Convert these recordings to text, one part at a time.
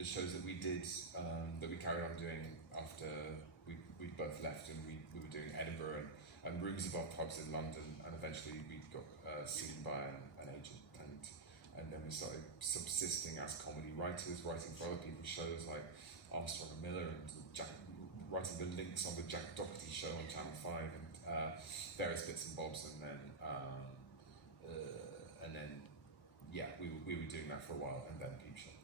the shows that we did, that we carried on doing after we both left, and we were doing Edinburgh and Rooms Above Pubs in London, and eventually we got seen by an agent, and then we started subsisting as comedy writers, writing for other people's shows like Armstrong and Miller, and writing the links on the Jack Doherty show on Channel 5, and various bits and bobs, and then yeah, we were doing that for a while, and then Peep Show.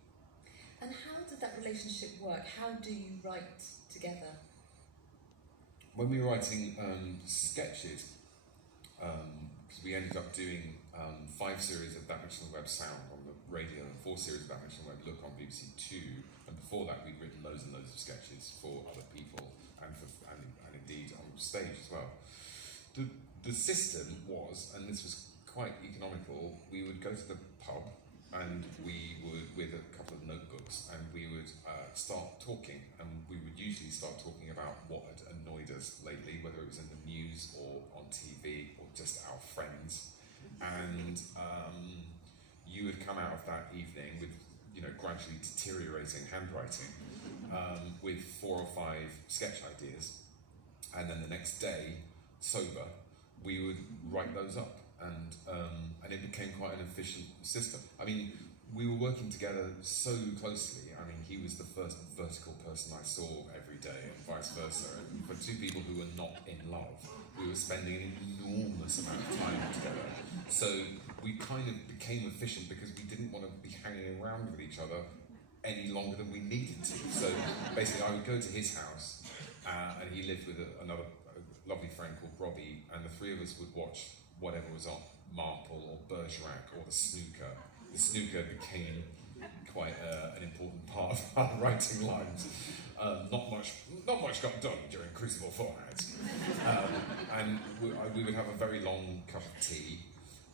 And how did that relationship work? How do you write together? When we were writing sketches, because we ended up doing 5 series of That Which on the Web Sound on the radio, and 4 series of That Which on the Web Look on BBC Two, and before that we'd written loads and loads of sketches for other people, and indeed on stage as well. The system was, and this was quite economical, we would go to the pub, and we would, with a couple of notebooks, and we would start talking, and we would usually start talking about what had annoyed us lately, whether it was in the news or on TV or just our friends, and you would come out of that evening with, you know, gradually deteriorating handwriting, with 4 or 5 sketch ideas, and then the next day, sober, we would write those up. And it became quite an efficient system. I mean, we were working together so closely. I mean, he was the first vertical person I saw every day, and vice versa. And for 2 people who were not in love, we were spending an enormous amount of time together. So we kind of became efficient because we didn't want to be hanging around with each other any longer than we needed to. So basically, I would go to his house, and he lived with another lovely friend called Robbie, and the 3 of us would watch whatever was on, Marple or Bergerac or the snooker. The snooker became quite an important part of our writing lives. Not much got done during Crucible fortnights. And we would have a very long cup of tea,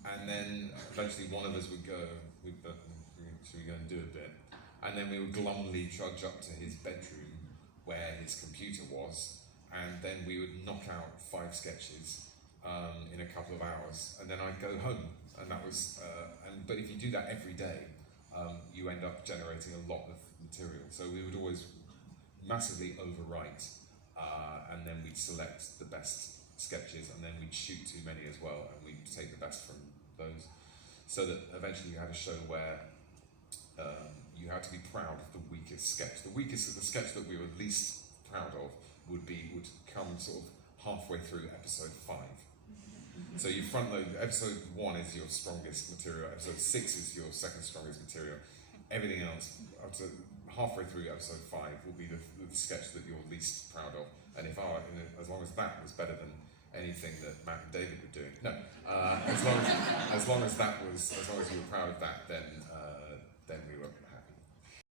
and then eventually one of us would go, should we go and do a bit? And then we would glumly trudge up to his bedroom where his computer was, and then we would knock out 5 sketches in a couple of hours, and then I'd go home, and that was. But if you do that every day, you end up generating a lot of material. So we would always massively overwrite, and then we'd select the best sketches, and then we'd shoot too many as well, and we'd take the best from those, so that eventually you had a show where you had to be proud of the weakest sketch. The sketch that we were least proud of would come sort of halfway through episode 5. So you front load, episode 1 is your strongest material, episode 6 is your second strongest material. Everything else, up to halfway through episode 5, will be the sketch that you're least proud of. And as long as that was better than anything that Matt and David were doing, no. As long as you were proud of that, then we were